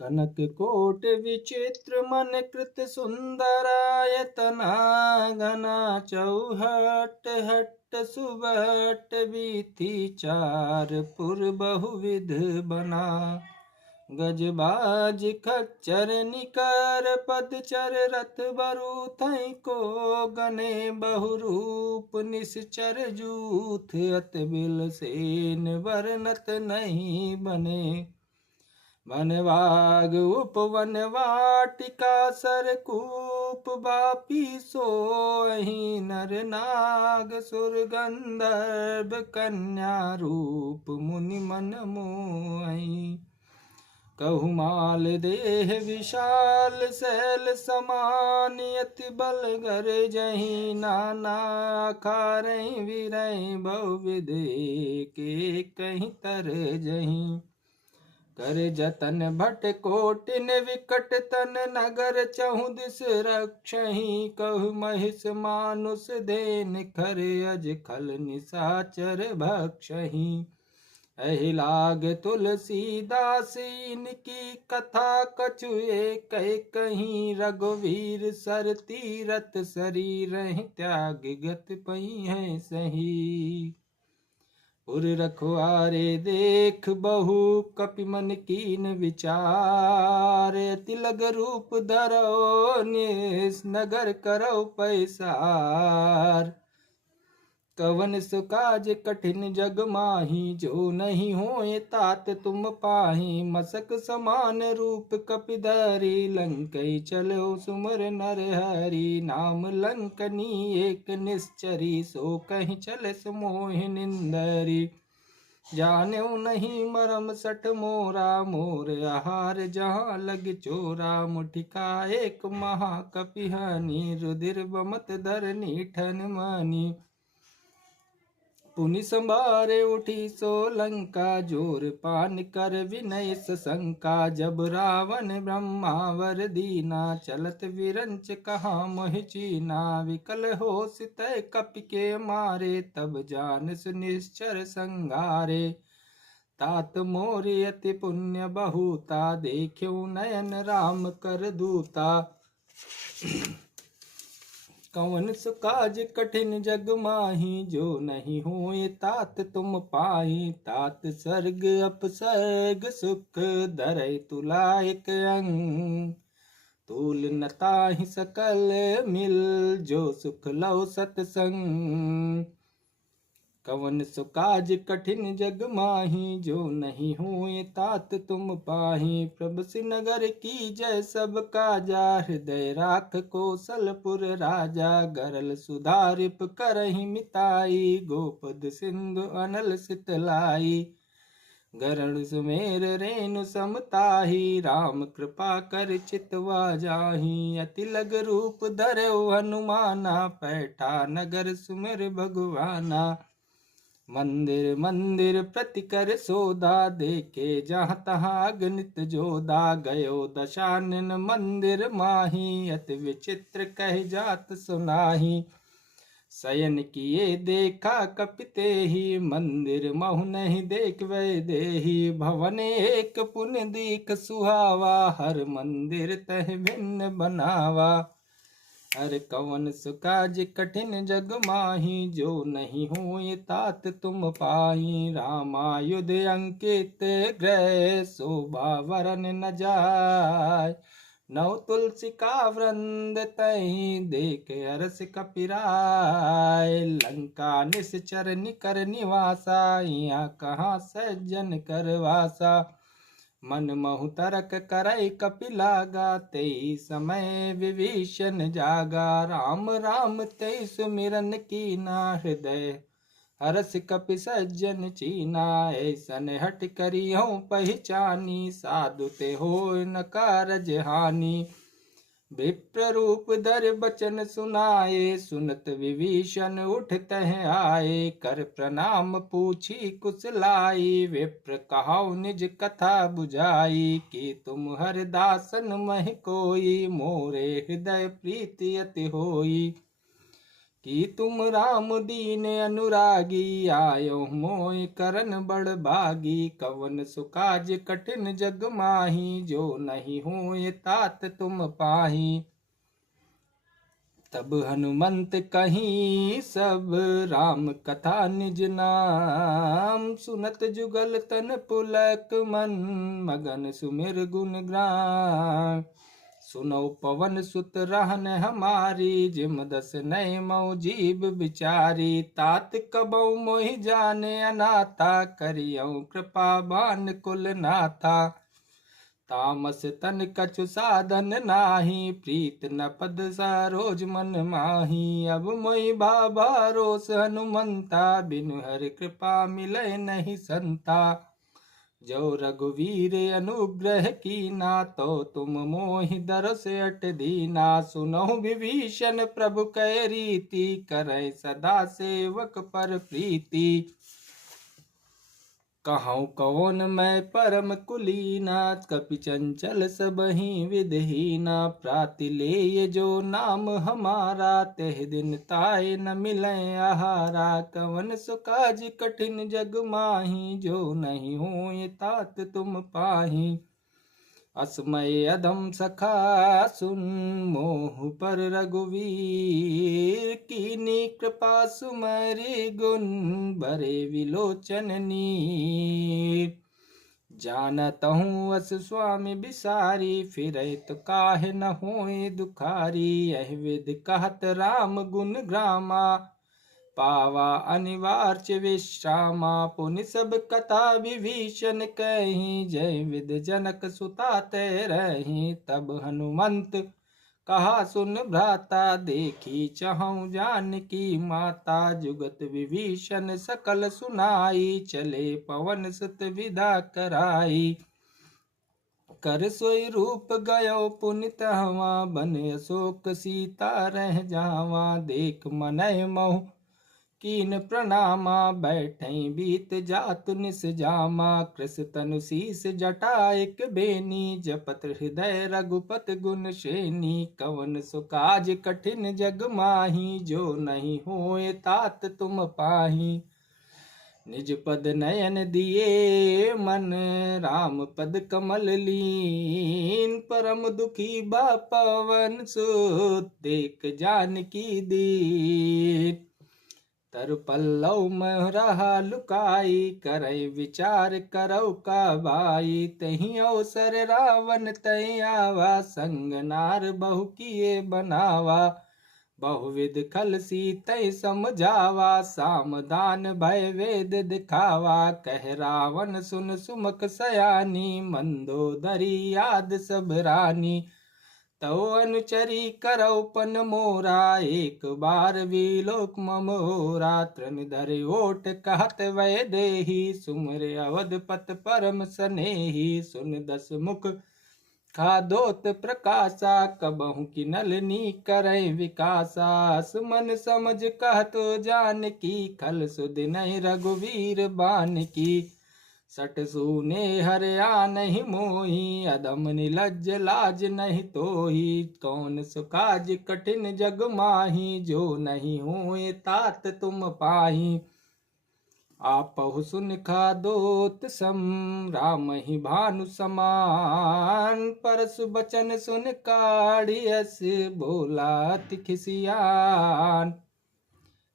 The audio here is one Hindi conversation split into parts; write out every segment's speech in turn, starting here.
कनक कोट विचित्र मन कृत सुंदरायतना घना चौहट हट सुबट बीथी चार पुर बहुविध बना। गजबाज खच्चर निकर पदचर रथ बरु थई को गने बहुरूप निश्चर जूथ अत बिल सेन वर्णत नहीं बने। वनवाग उपवन वाटिका सरकूप बापी सोहि नर नाग सुर गंधर्व कन्या रूप मुनि मन मोहि। कहुमाल देह विशाल शैल समान अति बलगर जही नाना खारई वीरई बहुविध के कहीं तर जही। कर जतन भट कोटिन विकट तन नगर चहुदिस रक्षही। कहु महिष मानुष देन खर अज खल निशाचर भक्षही। अहिलाग तुलसीदासीन की कथा कछु एक कहीं। रघुवीर सर तीरथ शरीर त्याग गत पई है सही। पुर रखवारे देख बहु कपि मन कीन विचार। तिलग रूप धरो निस नगर करो पैसार। कवन सुकाज कठिन जग माही जो नहीं होए तात तुम पाही। मसक समान रूप कपिधरी लंकई चलो सुमर नर हरि। नाम लंकनी एक निश्चरी सो कहीं चल समोह निंदरी। जाने नहीं मरम सठ मोरा मोर आहार जहाँ लग चोरा। मुठिका एक महाकपिहानी रुधिर बमत धरनी ठन मानी। पुनि संभारे उठी सो लंका जोर पान कर विनय सशंका। जब रावण ब्रह्मावर दीना चलत विरंच कहा मोहि चीना। विकल हो सितय कपि के मारे तब जान सुनिश्चर संगारे। तात मोरि अति पुण्य बहुता देख्यो नयन राम कर दूता। कवन सुकाज कठिन जग माही जो नहीं होए तात तुम पाही। तात सर्ग अपसर्ग सुख धरय तुलायक अंग। तूल न ताहि सकल मिल जो सुख लो सतसंग। कवन सुकाज कठिन जग माही जो नहीं हुए तात तुम पाही। प्रभ नगर की जय सब काजा हृदय राख कौशलपुर राजा। गरल सुधारिप करहि मिताई गोपद सिंधु अनल सितलाई। गरण सुमेर रेणु समताही राम कृपा कर चितवा जाही। अति लग रूप धरौ हनुमाना पैठा नगर सुमिर भगवाना। मंदिर मंदिर प्रतिकर सोदा देखे जहाँ तहाँ अगणित जोधा। गयो दशानन मंदिर माही अति विचित्र कह जात सुनाही। शयन किए देखा कपिते ही मंदिर महु नहीं देख वै देही। भवन एक पुण्य दीख सुहावा हर मंदिर तह भिन्न बनावा। हर कवन सुकाज कठिन जग माही जो नहीं हुए तात तुम पाही। रामायुध अंकित ग्रह शोभा वरन न जाय। नौ तुलसी का वृंद तही देख अरस कपिराय। लंका निश्चर निकर निवासा यहाँ कहाँ सज्जन करवासा। मन महु तरक करई कपिलागा तेई समय विभीषण जागा। राम राम तेई सुमिरन कीना हृदय हरस कपि सज्जन चीना। ऐसन हट करियो पहचानी साधु ते हो न कारज हानि। विप्र रूप धर बचन सुनाए सुनत विभीषण उठतह आए। कर प्रणाम पूछी कुशलाई विप्र कहाउ निज कथा बुझाई। कि तुम हर दासन मह कोई मोरे हृदय प्रीति अति होई। कि तुम राम दीन अनुरागी, आयो मोय करन बड़ भागी। कवन सुकाज कठिन जग माही, जो नहीं होय तात तुम पाही। तब हनुमंत कहीं सब राम कथा निज नाम, सुनत जुगल तन पुलक मन, मगन सुमिर गुण ग्राम। सुनो पवन सुत रहन हमारी, जिम दस नय मऊ जीव बिचारी। तात कबऊ मोहि जाने अनाथा, करियऊ कृपा बान कुल नाथा। तामस तन कछु साधन नाही, प्रीत न पद सरोज मन माही। अब मोहि भरोस हनुमंता, बिनु हरि कृपा मिलै नहीं संता। जो रघुवीर अनुग्रह कीना, तो तुम मोहि दरस अट दीना। सुनहु विभीषण प्रभु कै रीति, करै सदा सेवक पर प्रीति। कहूँ कौन मैं परम कुलीना, कपि चंचल सबहि विधहीना। प्रातिलेय जो नाम हमारा, तेह दिन ताय न मिलै आहारा। कवन सुकाज कठिन जग माही, जो नहीं होय तात तुम पाही। असमय अधम सखा सुन, मोह पर रघुवीर। कीनी कृपा सुमरि गुण, बरे विलोचन नीर। जानत हूँ अस स्वामी बिसारी, फिरै तो काहे न होय दुखारी। यह विधि कहत राम गुण ग्रामा, पावा अनिवार्य विश्रामा। पुनि सब कथा विभीषण कही, जय विद जनक सुता तै रही। तब हनुमंत कहा सुन भ्राता, देखी चहु जानकी माता। जुगत विभीषण सकल सुनाई, चले पवन सुत विदा कराई। कर सोई रूप गयो पुनि तहवा, बन अशोक सीता रह जावा। देख मनय मोह कीन प्रणामा, बैठई बीत जातु निस जामा। कृस तनु शीस जटा एक बेनी, जपत हृदय रघुपत गुण शेनी। कवन सुकाज कठिन जग माही, जो नहीं होय तात तुम पाही। निज पद नयन दिए मन, राम पद कमल लीन। परम दुखी बा पवन सुत, देख जानकी दीन। तर पल्लव मह रहा लुकाई, करई विचार करौ का भाई। तही अवसर रावण तै आवा, संग नार बहु किए बनावा। बहुविध खल सीतै समझावा, सामदान भय वेद दिखावा। कह रावण सुन सुमक सयानी, मंदोदरी याद सब रानी। तो अनुचरी करौ पन मोरा, एक बार विलोक ममोरा। तृण धरि ओट कहत वै देही, सुमरे अवधपत परम सनेही। सुन दस मुख खादोत प्रकाशा, कबहु किनलनी करै विकासा। मन समझ कहतो जानकी, खल सुदिनै रघुवीर बानकी। सट सूने हरया नहीं मोही, अदम निलज्ज लाज नहीं तोही। कौन सुकाज कठिन जग माही, जो नहीं होए तात तुम पाही। आपहु सुन खादोत सम, राम ही भानु समान। परसु बचन सुन काढ़ियस, बोला अति खिसियान।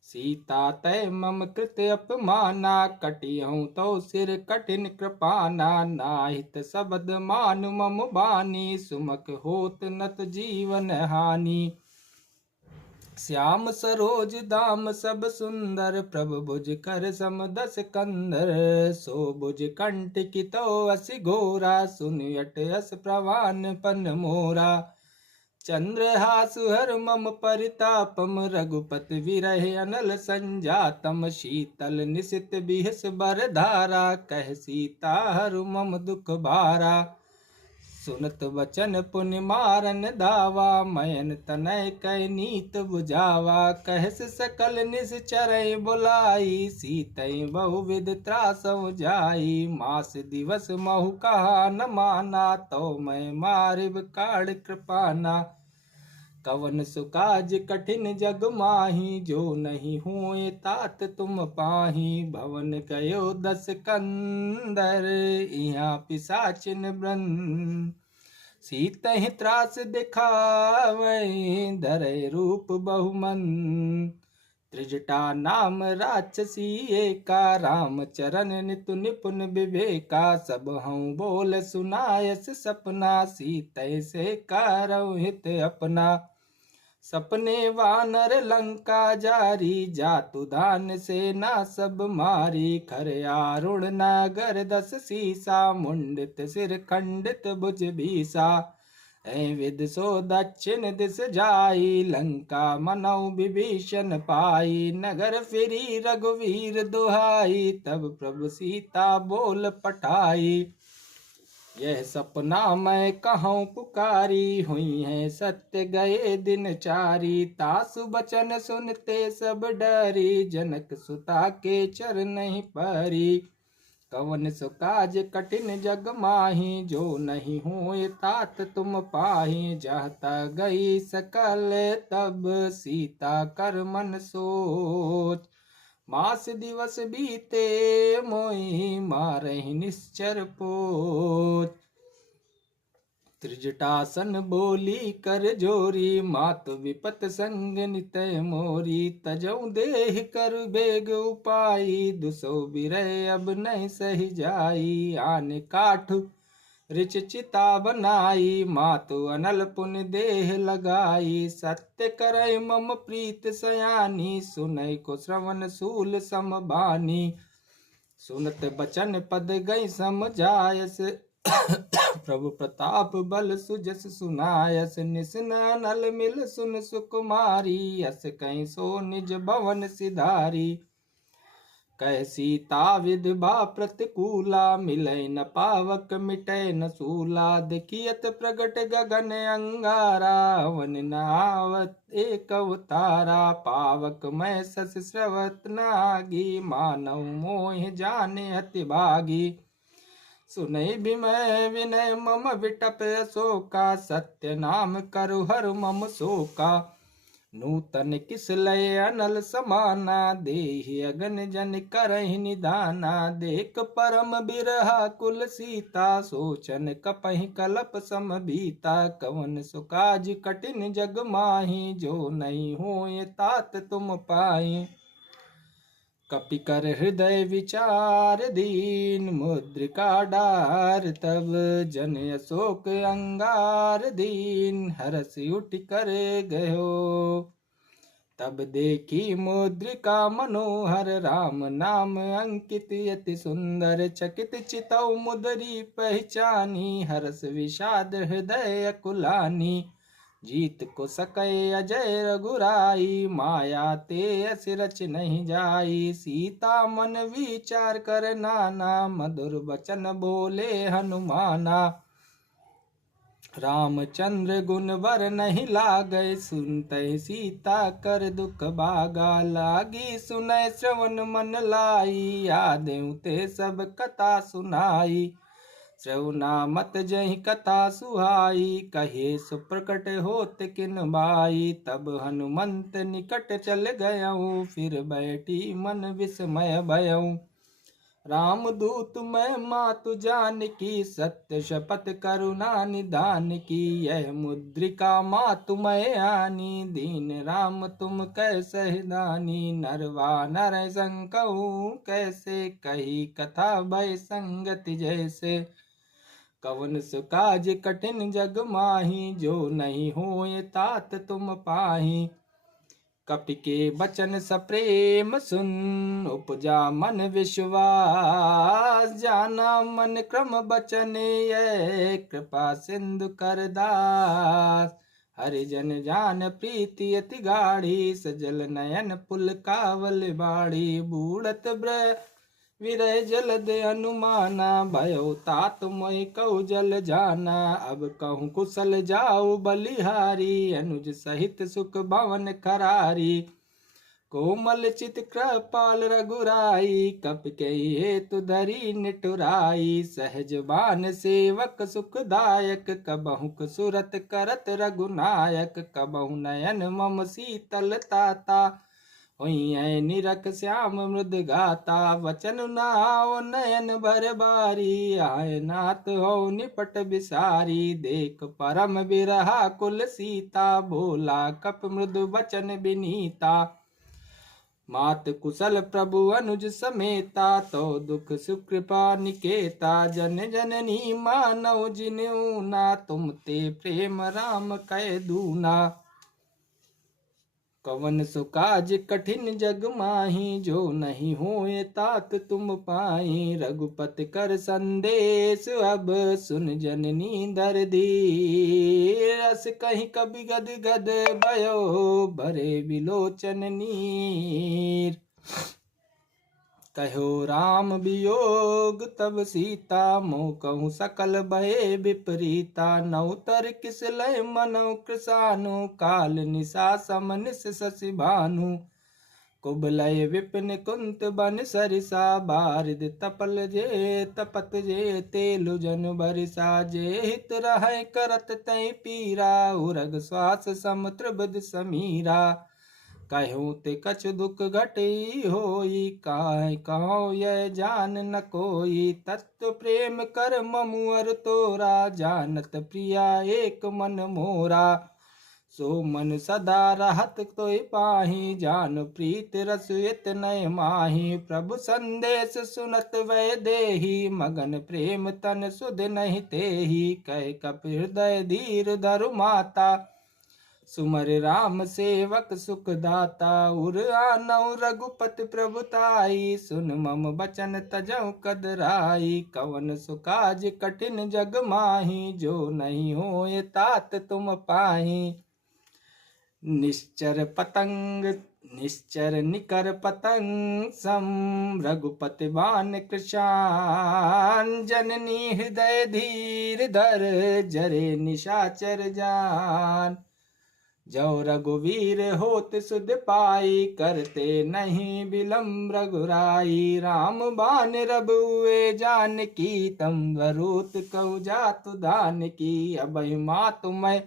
सीता तय मम कृत अपमाना, कटियहूँ तो सिर कठिन कृपाना। नाहित शब्द मानु मम बानी, सुमक होत नत जीवन हानि। श्याम सरोज दाम सब सुंदर, प्रभु भुज कर सम दस कंदर। सो भुज कंटकितो असि घोरा, सुनि अट अस प्रवान पन मोरा। चंद्रहासु हर मम परितापम, रघुपत विरह अनल संजातम। शीतल निशित बिहस बर धारा, कह सीता हरु मम दुख भारा। सुनत वचन पुनि मारन धावा, मयन तनय कै नीत बुझावा। कहस सकल निश्चरय बुलाई, सीतय बहुविध त्रासौ जाई। मास दिवस महु कहा न माना, तो मैं मारिब काढ़ कृपाना। कवन सुकाज कठिन जग माही, जो नहीं होए तात तुम पाही। भवन कयो 10 कंदर, इहाँ पिशाचिन ब्रन। सीतहि त्रास दिखावै, धरे रूप बहुमन। त्रिजटा नाम राक्षसी एका, राम चरण नितु निपुन विवेका। सब हूँ बोल सुनायस सपना, सीतै से करौ हित अपना। सपने वानर लंका जारी, जातु धान सेना सब मारी। खर आरुण नागर 10 सीसा, मुंडित सिर खंडित भुज भीसा। ऐ विद सो दक्षिण दिस जाई, लंका मनौ विभीषण पाई। नगर फिरी रघुवीर दुहाई, तब प्रभु सीता बोल पठाई। यह सपना मैं कहूँ पुकारी, हुई है सत्य गए दिन चारी। तासु बचन सुनते सब डरी, जनक सुता के चरण परी। कवन सो काज कठिन जग माही, जो नहीं होए तात तुम पाही। जाता गई सकल तब सीता कर मन सोच, मास दिवस बीते मोहि मारहि निश्चर पोच। त्रिजटासन बोली कर जोरी, मात विपत संग नितय मोरी। तजऊ देह कर बेग उपाई, दुसो बिरह अब नहीं सही जाई। आन काठु रिच चिता बनाई, मातु अनल पुन देह लगाई। सत्य करय मम प्रीत सयानी, सुनय को श्रवण सूल समबानी। सुनत बचन पद गई समझायस, प्रभु प्रताप बल सुजस सुनायस। निसन नल मिल सुन सुकुमारी, यस कहीं सो निज भवन सिधारी। कह सीता विधवा प्रतिकूला, मिलै न पावक मिटै न सूला। देखियत प्रगट गगन अंगारा, वन न आवत एक अवतारा। पावक मैं सस स्रवत नागी, मानव मोह जाने अति भागी। सुनई विमय विनय मम विटप अशोका, सत्य नाम करु हर मम शोका। नूतन किस लय अनल समाना, देहि अगन जन करहि निदाना। देख परम बिरहा कुल सीता, सोचन कपहि कलप सम भीता। कवन सो काज कठिन जग माही, जो नहीं होए तात तुम पाई। कपि कर हृदय विचार दीन, मुद्रिका डार तब जन अशोक अंगार दीन। हरस उठ कर गयो तब देखी मुद्रिका मनोहर। राम नाम अंकित अति सुंदर, चकित चितौ मुदरी पहचानी। हरस विषाद हृदय अकुलानी, जीत को सकै अजय रघुराई। माया ते अस रच नहीं जाई, सीता मन विचार कर नाना। मधुर बचन बोले हनुमाना, रामचंद्र गुण वर नहीं लागै। सुनते सीता कर दुख भागा, लागी सुनय श्रवण मन लाई। यादें ते सब कथा सुनाई, श्रवना मत जहि कथा सुहाई। कहे सुप्रकट होत किन बाई, तब हनुमंत निकट चल गयऊँ। फिर बैठी मन विस्मय भयऊँ। राम दूत मैं मातु जानकी, सत्य शपथ करुणा निधान की। यह मुद्रिका मातु मैं आनी, दीन राम तुम कैसे दानी। नरवा नर संकहु कैसे, कही कथा भय संगति जैसे। कवन सो काज कठिन जग माही, जो नहीं होए तात तुम पाही। कपि के बचन सप्रेम सुन, उपजा मन विश्वास। जाना मन क्रम बचन ये, कृपा सिंधु कर दास। हरिजन जान प्रीति अति गाढ़ी, सजल नयन पुल कावल बाड़ी। बूढ़त ब्र विरह जलद अनुमाना, भयो तात मोहि कहु जल जाना। अब कहूँ कुशल जाऊ बलिहारी, अनुज सहित सुख भवन खरारी। कोमल चित कृपाल रघुराई, कप कही हेतु धरी निठुराई। सहज बान सेवक सुखदायक, कबहु सुरत करत रघुनायक। कबहु नयन मम शीतल ताता, हुई निरख श्याम मृद गाता। वचन नाव नयन भर बारी, आय नाथ हो निपट बिसारी। देख परम बिरहा कुल सीता, बोला कप मृदु वचन बिनीता। मात कुशल प्रभु अनुज समेता, तो दुख सुकृपा निकेता। जन जननी मानव जिन्यू ना, तुम ते प्रेम राम कह दूना। कवन सो काज कठिन जग माही, जो नहीं होए तात तुम पाई। रघुपति कर संदेश अब, सुन जननी दर धीर। रस कहीं कभी गद गद भयो, भरे विलोचन नीर। कहो राम वियोग तब सीता, मोह कहूँ सकल भये विपरीता। नौतर किस लय मनो कृसानु, काल निशा समनिस शशि भानु। कुबलय विपिन कुंत बन सरिसा, बारिद तपल जे तपत जे तेलु जन बरिसा। जे हित रहे करत तै पीरा, उरग श्वास सम त्रिबद समीरा। कहूँ ते कछ दुख घटी होई, काहे कहो यह जान न कोई। तत्व प्रेम कर ममुअर तोरा, जानत प्रिया एक मन मोरा। सो मन सदा रहत तोय पाही, जान प्रीत रस इतनय माही। प्रभु संदेश सुनत वै देही, मगन प्रेम तन सुध नहीं तेही। कह कप हृदय धीर धरु माता, सुमर राम सेवक सुख दाता। उर आनौ रघुपति प्रभुताई, सुन मम बचन तजौ कदराई। कवन सुकाज कठिन जग माही, जो नहीं होए तात तुम पाही। निश्चर निकर पतंग सम, रघुपति बान कृशान। जननी हृदय धीर धर, जरे निशाचर जान। जो रघुवीर होत सुध पाई, करते नहीं विलम्ब रघुराई। राम बान रबुए जानकी, तम वरूत कहु जातु दान की। अबहि मातु मैं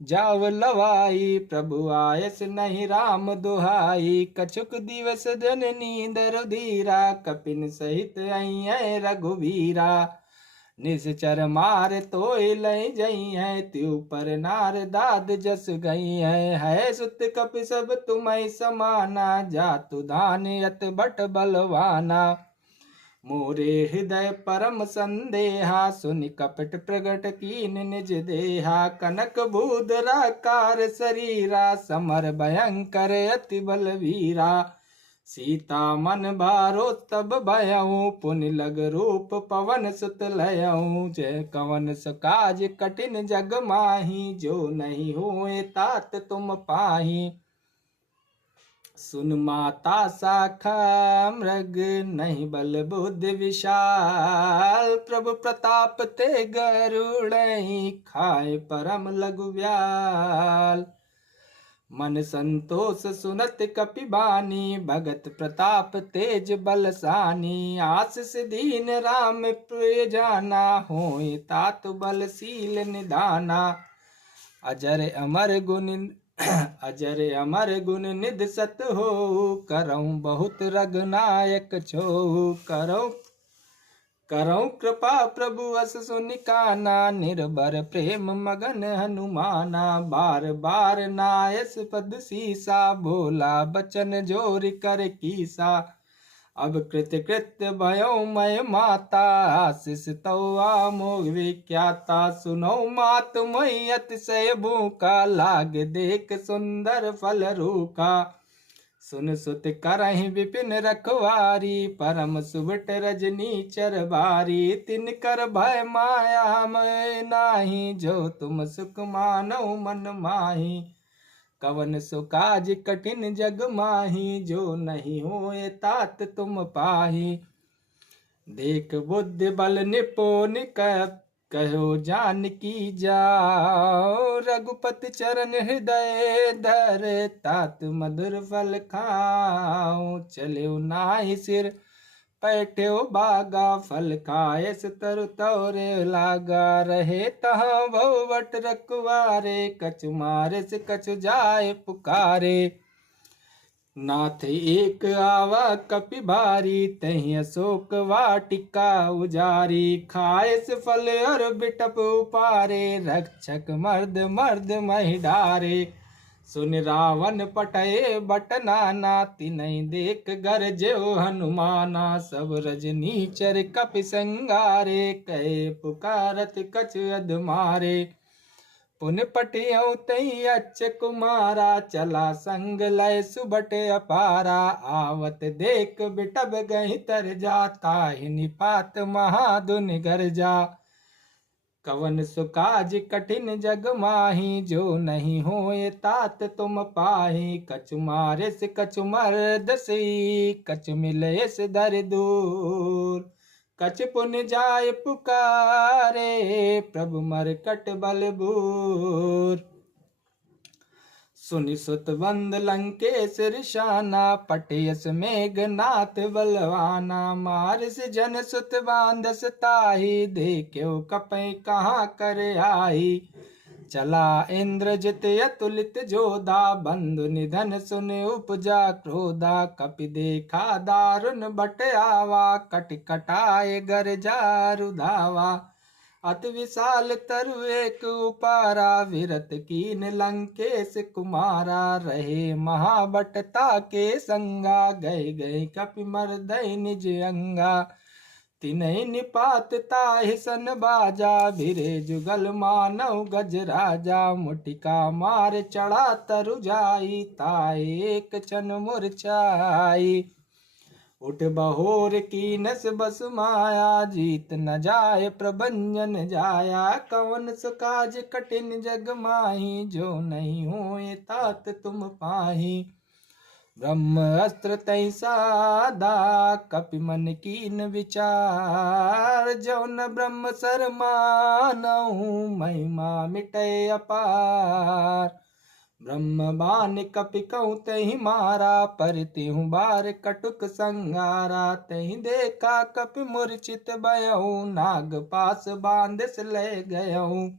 जाव लवाई, प्रभु आयस नहीं राम दुहाई। कछुक दिवस जननी दर धीरा, कपिन सहित आई रघुवीरा। निश्चर मार तोय लय जई है, त्यू पर नार दाद जस गई है। सुत कपि सब तुम्हें समाना, जातु धान यत बट बलवाना। मोरे हृदय परम संदेहा, सुनि कपट प्रगट कीन निज देहा। कनक भूधराकार शरीरा, समर भयंकर अति बलवीरा। सीता मन बारो तब भयऊ, पुनि लग रूप पवन सुत लयऊ। जय कवन सकाज कठिन जग माही, जो नहीं होए तात तुम पाही। सुन माता शाखा मृग, नहीं बल बुद्धि विशाल। प्रभु प्रताप ते गरुड़हि, खाए परम लघु व्याल। मन संतोष सुनत कपि बानी, भगत प्रताप तेज बलसानी। आशीष दीन राम प्रिय जाना, होय तात बलशील निदाना। अजर अमर गुण निध सत हो, करऊँ बहुत रघुनायक छो। करऊँ कृपा प्रभु अस सुनिकाना, निर्भर प्रेम मगन हनुमाना। बार बार नायस पद सीसा, भोला बचन जोर कर कीसा। अब कृत्य भयो मैं माता, आशीष तो आमोग विख्याता। सुनो मात मैं अतिशय भूखा, लाग देख सुंदर फल रूखा। सुन सुत करहि विपिन रखवारी, परम सुबट रजनी चरबारी। तिनकर भय माया मैं नाही, जो तुम सुख मानो मन माही। कवन सो काज कठिन जग माही, जो नहीं होए तात तुम पाही। देख बुद्धि बल निपुण कहो जानकी जाओ, रघुपति चरण हृदय धर, तात मधुर फल खाओ। चले नाहि सिर पैठ्यो बागा, फल खायस तरु तोरे लागा। रहे तहाँ भवट रखवारे, कछ मारिस कछ जाय पुकारे। नाथ एक आवा कपि भारी, तहि अशोक वाटिका उजारी। खायस फल और बिटप उपारे, रक्षक मर्द मर्द महि डारे। सुन रावण पटये बट नाना, तिनहि देख गरज्यो हनुमाना। सब रजनीचर कपि संगारे, कहे पुकारत कछ अधमारे। पुन पटियौ तई अच्छ कुमारा, चला संग लय सुबट अपारा। आवत देख बिटब गहि तर जा, ताहि निपात महाधुन गरजा। कवन सुकाज कठिन जग माही, जो नहीं होए तात तुम पाही। कछु मारिस कछु मरदसी, कछु मिलयस दर दूर। कछ पुन जाय पुकारे, प्रभु मरकट बलबूर। सुनि सुत बंद लंकेश रिशाना, पटियस मेघनाथ बलवाना। मारिस जन सुत बांधस ताही, देखो कपै कहाँ कर आई। चला इंद्रजित अतुलित जोधा, बंधु निधन सुन उपजा क्रोधा। कपि देखा दारुण बट आवा, कट कटाए गरजा रुधावा। अति विशाल तरु एक उपारा, विरत कीन लंकेश कुमारा। रहे महाबटता के संगा, गए गए कपि मर्दय निज अंगा। तिनहि निपात ताहि सन बाजा, भिरे जुगल मानव गज राजा। मुटिका मार चढ़ा तरु जाई, ताहि एक क्षण मूर्छाई। उठ बहोर कीनस बस माया, जीत न जाय प्रभंजन जाया। कवन सुकाज कठिन जग माही, जो नहीं होए तात तुम पाही। ब्रह्म अस्त्र तै साधा, कपि मन कीन विचार। जो न ब्रह्म सर मानहु, महिमा मिटै अपार। ब्रह्म बान कपि कहूँ तहि मारा, पर तिहु बार कटुक संहारा। तहि देखा कपि मूर्छित भयहु, नाग पास बांधस ले गयहु।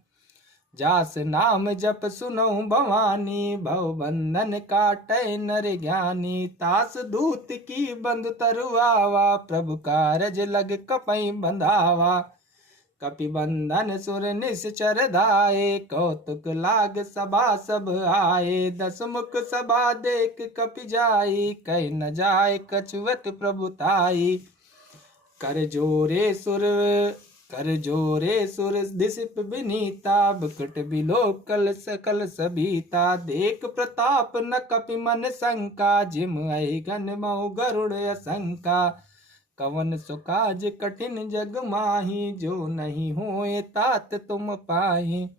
जास नाम जप सुनहु भवानी, भव बंधन काटै नर ज्ञानी। तास दूत की बंद तरुआवा, प्रभु कारज लग कपै बंधावा। कपि बंधन सुर निश्चर धाये, कौतुक लाग सभा सब आए। दस मुख सभा देख कपि जाई, कह न जाय कछुवत प्रभुताई। कर जोरे सुर दिसिप विनीता, बिकट बिलोकल सकल सबीता। देख प्रताप न कपि मन शंका, जिम आई घन महु गरुड़ असंका। कवन सुकाज कठिन जग माही, जो नहीं होए तात तुम पाही।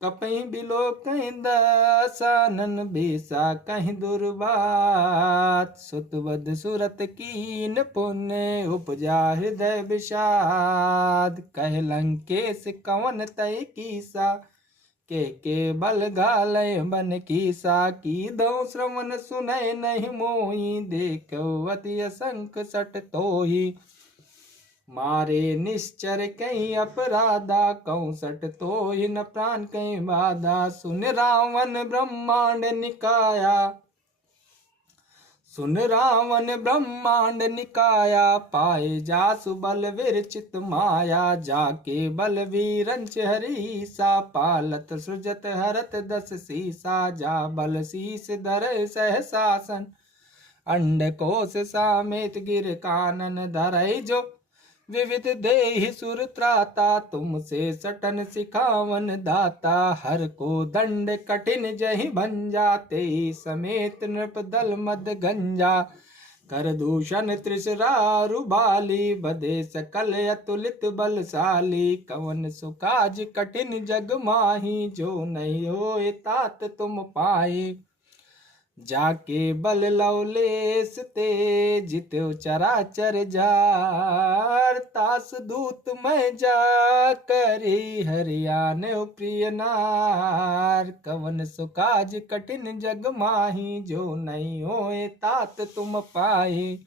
कपहि बिलोकहि दसानन, बेसा कहि दुर्बात। सुतवद सुरत कीन पुण्य, उपजा हृदय विषाद। कह लंकेश कवन तय कीसा, के बल घालय बन कीसा। की दो श्रवण सुनय नहीं मोही, देखो अति असंख सट तोही। मारे निश्चर कहीं अपराधा, कहूँ सट तोहि न प्राण कहीं बाधा। सुन रावण ब्रह्मांड निकाया, पाए जासु बल विरचित माया। जाके बल वीरंच हरीसा, पालत सृजत हरत दस सीसा। जा बल शीस धर सहसासन, अंड कोश सामेत गिर कानन धरई। जो विविध देहि सुर त्राता, तुमसे सटन सिखावन दाता। हर को दंड कठिन जहि भंजा, तेहि समेत नृप दल मद गंजा। कर दूषण त्रिशरारु बाली, बधे सकल अतुलित बलशाली। कवन सुकाज कठिन जग माही, जो नहीं होए तात तुम पाए। जाके बल लवलेस ते जित्यो चराचर जार, तास दूत मैं जा करी हरियाण प्रिय नार। कवन सो काज कठिन जग माही, जो नहीं होए तात तुम पाए।